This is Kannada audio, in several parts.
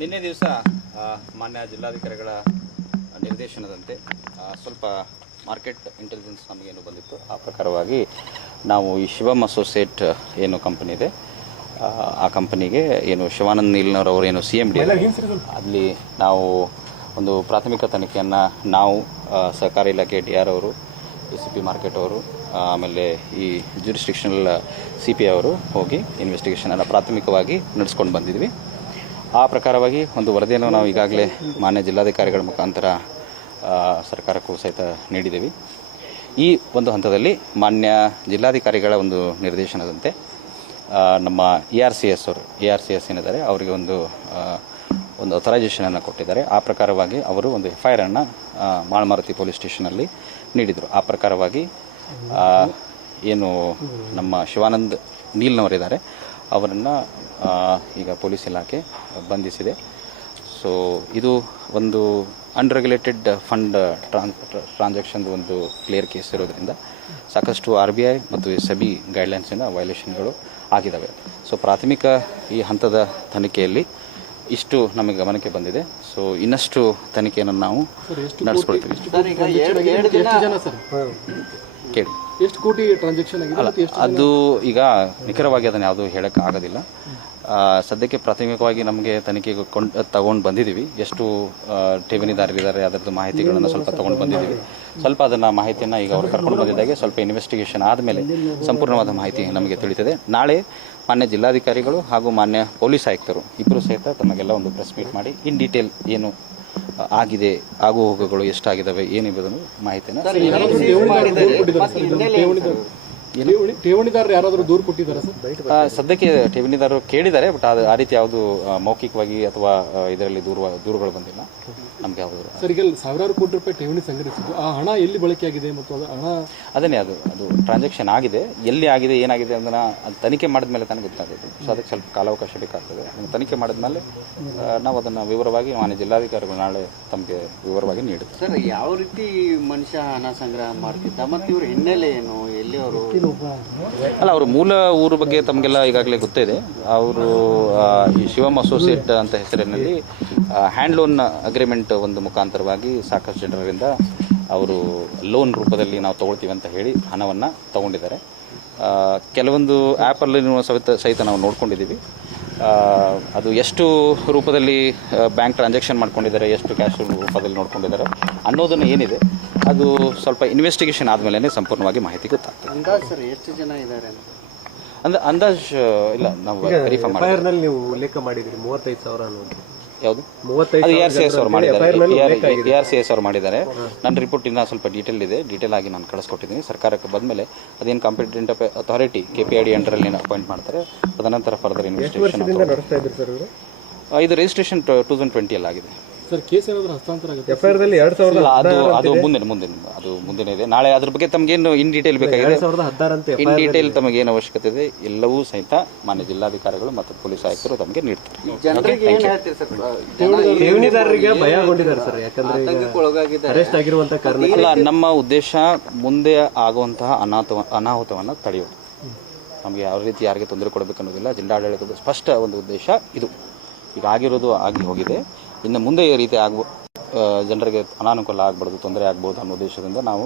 ನಿನ್ನೆ ದಿವಸ ಮಾನ್ಯ ಜಿಲ್ಲಾಧಿಕಾರಿಗಳ ನಿರ್ದೇಶನದಂತೆ ಸ್ವಲ್ಪ ಮಾರ್ಕೆಟ್ ಇಂಟೆಲಿಜೆನ್ಸ್ ನಮಗೇನು ಬಂದಿತ್ತು ಆ ಪ್ರಕಾರವಾಗಿ ನಾವು ಈ ಶಿವಮ್ ಅಸೋಸಿಯೇಟ್ ಏನು ಕಂಪನಿ ಇದೆ ಆ ಕಂಪನಿಗೆ ಏನು ಶಿವಾನಂದ್ ನೀಲ್ನವರವರು ಏನು CMD ಅಲ್ಲಿ ನಾವು ಒಂದು ಪ್ರಾಥಮಿಕ ತನಿಖೆಯನ್ನು ನಾವು ಸಹಕಾರಿ ಇಲಾಖೆ DR ಅವರು ACP ಮಾರ್ಕೆಟ್ ಅವರು ಆಮೇಲೆ ಈ ಜ್ಯೂರಿಸ್ಡಿಕ್ಷನಲ್ CP ಅವರು ಹೋಗಿ ಇನ್ವೆಸ್ಟಿಗೇಷನನ್ನು ಪ್ರಾಥಮಿಕವಾಗಿ ನಡೆಸ್ಕೊಂಡು ಬಂದಿದ್ವಿ. ಆ ಪ್ರಕಾರವಾಗಿ ಒಂದು ವರದಿಯನ್ನು ನಾವು ಈಗಾಗಲೇ ಮಾನ್ಯ ಜಿಲ್ಲಾಧಿಕಾರಿಗಳ ಮುಖಾಂತರ ಸರ್ಕಾರಕ್ಕೂ ಸಹಿತ ನೀಡಿದ್ದೀವಿ. ಈ ಒಂದು ಹಂತದಲ್ಲಿ ಮಾನ್ಯ ಜಿಲ್ಲಾಧಿಕಾರಿಗಳ ಒಂದು ನಿರ್ದೇಶನದಂತೆ ನಮ್ಮ ARCS ಏನಿದ್ದಾರೆ ಅವರಿಗೆ ಒಂದು ಅಥರೈಸೇಷನನ್ನು ಕೊಟ್ಟಿದ್ದಾರೆ. ಆ ಪ್ರಕಾರವಾಗಿ ಅವರು ಒಂದು FIR ಅನ್ನು ಮಾಳಮಾರುತಿ ಪೊಲೀಸ್ ಸ್ಟೇಷನಲ್ಲಿ ನೀಡಿದರು. ಆ ಪ್ರಕಾರವಾಗಿ ಏನು ನಮ್ಮ ಶಿವಾನಂದ್ ನೀಲ್ನವರಿದ್ದಾರೆ ಅವರನ್ನು ಈಗ ಪೊಲೀಸ್ ಇಲಾಖೆ ಬಂಧಿಸಿದೆ. ಸೊ ಇದು ಒಂದು ಅನ್ರೆಗ್ಯುಲೇಟೆಡ್ ಫಂಡ್ ಟ್ರಾನ್ಸಾಕ್ಷನ್ ಒಂದು ಕ್ಲಿಯರ್ ಕೇಸ್ ಇರೋದ್ರಿಂದ ಸಾಕಷ್ಟು RBI ಮತ್ತು SEBI ಗೈಡ್ಲೈನ್ಸಿನ ವೈಲೇಷನ್ಗಳು ಆಗಿದ್ದಾವೆ. ಸೊ ಪ್ರಾಥಮಿಕ ಈ ಹಂತದ ತನಿಖೆಯಲ್ಲಿ ಇಷ್ಟು ನಮಗೆ ಗಮನಕ್ಕೆ ಬಂದಿದೆ. ಸೊ ಇನ್ನಷ್ಟು ತನಿಖೆಯನ್ನು ನಾವು ನಡೆಸ್ಕೊಳ್ತೀವಿ. ಕೇಳಿ ಎಷ್ಟು ಕೋಟಿ ಟ್ರಾನ್ಸಾಕ್ಷನ್ ಆಗಿದೆ? ಅದು ಈಗ ನಿಖರವಾಗಿ ಅದನ್ನು ಯಾವುದು ಹೇಳಕ್ಕೆ ಆಗೋದಿಲ್ಲ. ಸದ್ಯಕ್ಕೆ ಪ್ರಾಥಮಿಕವಾಗಿ ನಮಗೆ ತನಿಖೆಗೆ ತಗೊಂಡು ಬಂದಿದ್ದೀವಿ. ಎಷ್ಟು ಠೇವಣಿದಾರರಿದ್ದಾರೆ ಅದರದ್ದು ಮಾಹಿತಿಗಳನ್ನು ಸ್ವಲ್ಪ ತಗೊಂಡು ಬಂದಿದ್ದೀವಿ. ಸ್ವಲ್ಪ ಅದನ್ನು ಮಾಹಿತಿಯನ್ನು ಈಗ ಅವರು ಕರ್ಕೊಂಡು ಬಂದಿದ್ದಾಗೆ ಸ್ವಲ್ಪ ಇನ್ವೆಸ್ಟಿಗೇಷನ್ ಆದಮೇಲೆ ಸಂಪೂರ್ಣವಾದ ಮಾಹಿತಿ ನಮಗೆ ತಿಳಿತದೆ. ನಾಳೆ ಮಾನ್ಯ ಜಿಲ್ಲಾಧಿಕಾರಿಗಳು ಹಾಗೂ ಮಾನ್ಯ ಪೊಲೀಸ್ ಆಯುಕ್ತರು ಇಬ್ಬರು ಸಹಿತ ತಮಗೆಲ್ಲ ಒಂದು ಪ್ರೆಸ್ ಮೀಟ್ ಮಾಡಿ ಇನ್ ಡೀಟೇಲ್ ಏನು ಆಗಿದೆ, ಆಗು ಹೋಗುಗಳು ಎಷ್ಟಾಗಿದ್ದಾವೆ ಏನೆಂಬುದನ್ನು ಮಾಹಿತಿಯನ್ನು ಠೇವಣಿದಾರರು ಯಾರಾದರೂ ದೂರು ಕೊಟ್ಟಿದ್ದಾರೆ ಸರ್? ಸದ್ಯಕ್ಕೆ ಠೇವಣಿದಾರರು ಕೇಳಿದ್ದಾರೆ, ಬಟ್ ಅದು ಆ ರೀತಿ ಯಾವುದು ಮೌಖಿಕವಾಗಿ ಅಥವಾ ಇದರಲ್ಲಿ ದೂರುಗಳು ಬಂದಿಲ್ಲ ನಮ್ಗೆ ಯಾವುದು. ಸರ್, ಈಗ ಸಾವಿರಾರು ಕೋಟಿ ರೂಪಾಯಿ ಠೇವಣಿ ಸಂಗ್ರಹಿಸಿದ್ದು ಆ ಹಣ ಎಲ್ಲಿ ಬಳಕೆಯಾಗಿದೆ ಮತ್ತು ಅದು ಹಣ ಅದನ್ನೇ ಅದು ಟ್ರಾನ್ಸಾಕ್ಷನ್ ಆಗಿದೆ, ಎಲ್ಲಿ ಆಗಿದೆ ಏನಾಗಿದೆ ಅದನ್ನ ಅದು ತನಿಖೆ ಮಾಡಿದ್ಮೇಲೆ ತಾನೇ ಗೊತ್ತಾಗುತ್ತೆ. ಸೊ ಅದಕ್ಕೆ ಸ್ವಲ್ಪ ಕಾಲಾವಕಾಶ ಬೇಕಾಗ್ತದೆ. ತನಿಖೆ ಮಾಡಿದ್ಮೇಲೆ ನಾವು ಅದನ್ನು ವಿವರವಾಗಿ ಮಾನ್ಯ ಜಿಲ್ಲಾಧಿಕಾರಿಗಳು ನಾಳೆ ತಮಗೆ ವಿವರವಾಗಿ ನೀಡುತ್ತೆ. ಸರ್, ಯಾವ ರೀತಿ ಮನುಷ್ಯ ಹಣ ಸಂಗ್ರಹ ಮಾಡ್ತಿದ್ದ ಮತ್ತು ಇವ್ರ ಹಿನ್ನೆಲೆ ಏನು, ಎಲ್ಲಿ ಅವರು ಅಲ್ಲ, ಅವ್ರ ಮೂಲ ಊರು ಬಗ್ಗೆ ತಮಗೆಲ್ಲ ಈಗಾಗಲೇ ಗೊತ್ತಿದೆ. ಅವರು ಈ ಶಿವಮ್ ಅಸೋಸಿಯೇಟ್ ಅಂತ ಹೆಸರಿನಲ್ಲಿ ಹ್ಯಾಂಡ್ ಲೋನ್ ಅಗ್ರಿಮೆಂಟ್ ಒಂದು ಮುಖಾಂತರವಾಗಿ ಸಾಕಷ್ಟು ಜನರಿಂದ ಅವರು ಲೋನ್ ರೂಪದಲ್ಲಿ ನಾವು ತಗೊಳ್ತೀವಿ ಅಂತ ಹೇಳಿ ಹಣವನ್ನು ತಗೊಂಡಿದ್ದಾರೆ. ಕೆಲವೊಂದು ಆ್ಯಪಲ್ಲಿ ಸಹಿತ ನಾವು ನೋಡ್ಕೊಂಡಿದ್ದೀವಿ. ಅದು ಎಷ್ಟು ರೂಪದಲ್ಲಿ ಬ್ಯಾಂಕ್ ಟ್ರಾನ್ಸಾಕ್ಷನ್ ಮಾಡ್ಕೊಂಡಿದ್ದಾರೆ, ಎಷ್ಟು ಕ್ಯಾಶ್ ರೂಪದಲ್ಲಿ ನೋಡ್ಕೊಂಡಿದ್ದಾರೆ ಅನ್ನೋದನ್ನು ಏನಿದೆ ಅದು ಸ್ವಲ್ಪ ಇನ್ವೆಸ್ಟಿಗೇಷನ್ ಆದಮೇಲೆ ಸಂಪೂರ್ಣವಾಗಿ ಮಾಹಿತಿ ಗೊತ್ತಾಗ್ತದೆ. ಅಂದಾಜು ಸರ್ ಎಷ್ಟು ಜನ ಇದ್ದಾರೆ ಅಂದಾಜು ಇಲ್ಲ, ನಾವು ವೆರಿಫೈ ಮಾಡಿ ನೀವು ಉಲ್ಲೇಖ ಮಾಡಿದ್ರಿ 35,000 ಅನ್ನೋದು ಯಾವುದು ಅದು ARCS ಅವರು ಮಾಡಿದ್ದಾರೆ. ARCS ಅವರು ಮಾಡಿದ್ದಾರೆ. ನನ್ನ ರಿಪೋರ್ಟ್ ಇನ್ನೂ ಸ್ವಲ್ಪ ಡೀಟೇಲ್ ಆಗಿ ನಾನು ಕಳಿಸ್ಕೊಟ್ಟಿದ್ದೀನಿ. ಸರ್ಕಾರಕ್ಕೆ ಬಂದಮೇಲೆ ಅದೇನು ಕಾಂಪಿಟೆಂಟ್ ಅಥಾರಿಟಿ KPID ಅಂಡರಲ್ಲಿ ಅಪಾಯಿಂಟ್ ಮಾಡ್ತಾರೆ. ತದನಂತರ ಫರ್ದರ್ ಇನ್ವೆಸ್ಟಿಗೇಷನ್. ಇದು ರಿಜಿಸ್ಟ್ರೇಷನ್ 2020 ಆಗಿದೆ. ಸರ್, ಕೇಸ್ ಏನಾದರೂ ಹಸ್ತಾಂತರ ಆಗುತ್ತೆ? FIR ದಲ್ಲಿ 2016 ಅದು ಮುಂದಿನ ಇದೆ. ನಾಳೆ ಅದ್ರ ಬಗ್ಗೆ ತಮಗೇನು ಇನ್ ಡೀಟೇಲ್ ಬೇಕಾಗಿದೆ, 2016 ಇನ್ ಡೀಟೇಲ್ ತಮಗೇನು ಅವಶ್ಯಕತೆ ಇದೆ ಎಲ್ಲವೂ ಸಹಿತ ಮಾನ್ಯ ಜಿಲ್ಲಾಧಿಕಾರಿಗಳು ಮತ್ತು ಪೊಲೀಸ್ ಆಯುಕ್ತರು ತಮಗೆ ನೀಡ್ತಾರೆ. ಜನರಿಗೆ ಏನು ಹೇಳ್ತೀರಿ ಸರ್? ಠೇವಣಿದಾರರಿಗೆ ಭಯಗೊಂಡಿದ್ದಾರೆ ಸರ್, ಯಾಕಂದ್ರೆ ಅರೆಸ್ಟ್ ಆಗಿರುವಂತಹ ಕಾರಣ. ಅಲ್ಲ, ನಮ್ಮ ಉದ್ದೇಶ ಮುಂದೆ ಆಗುವಂತಹ ಅನಾಹುತವನ್ನು ತಡೆಯೋದು. ನಮಗೆ ಯಾವ ರೀತಿ ಯಾರಿಗೆ ತೊಂದರೆ ಕೊಡಬೇಕನ್ನೋದಿಲ್ಲ. ಜಿಲ್ಲಾಡಳಿತದ ಸ್ಪಷ್ಟ ಒಂದು ಉದ್ದೇಶ ಇದು. ಈಗ ಆಗಿರೋದು ಆಗಿ ಹೋಗಿದೆ. ಇನ್ನು ಮುಂದೆ ಈ ರೀತಿ ಜನರಿಗೆ ಅನಾನುಕೂಲ ಆಗಬಾರ್ದು, ತೊಂದರೆ ಆಗ್ಬೋದು ಅನ್ನೋ ಉದ್ದೇಶದಿಂದ ನಾವು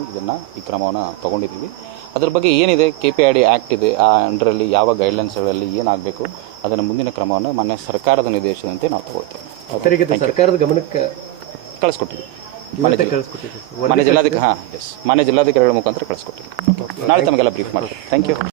ಈ ಕ್ರಮವನ್ನು ತಗೊಂಡಿದ್ದೀವಿ. ಅದ್ರ ಬಗ್ಗೆ ಏನಿದೆ KPID ಆ್ಯಕ್ಟ್ ಇದೆ, ಆ ಅಂಡರಲ್ಲಿ ಯಾವ ಗೈಡ್ಲೈನ್ಸ್ಗಳಲ್ಲಿ ಏನಾಗಬೇಕು ಅದನ್ನು ಮುಂದಿನ ಕ್ರಮವನ್ನು ಮಾನ್ಯ ಸರ್ಕಾರದ ನಿರ್ದೇಶನದಂತೆ ನಾವು ತಗೊಳ್ತೇವೆ. ಸರ್ಕಾರದ ಗಮನಕ್ಕೆ ಕಳಿಸ್ಕೊಟ್ಟಿದ್ದೀವಿ. ಮಾನ್ಯ ಜಿಲ್ಲಾಧಿಕಾರಿಗಳ ಮುಖಾಂತರ ಕಳಿಸ್ಕೊಟ್ಟಿದ್ದೀವಿ. ನಾಳೆ ತಮಗೆಲ್ಲ ಬ್ರೀಫ್ ಮಾಡ್ತೀವಿ. Thank you.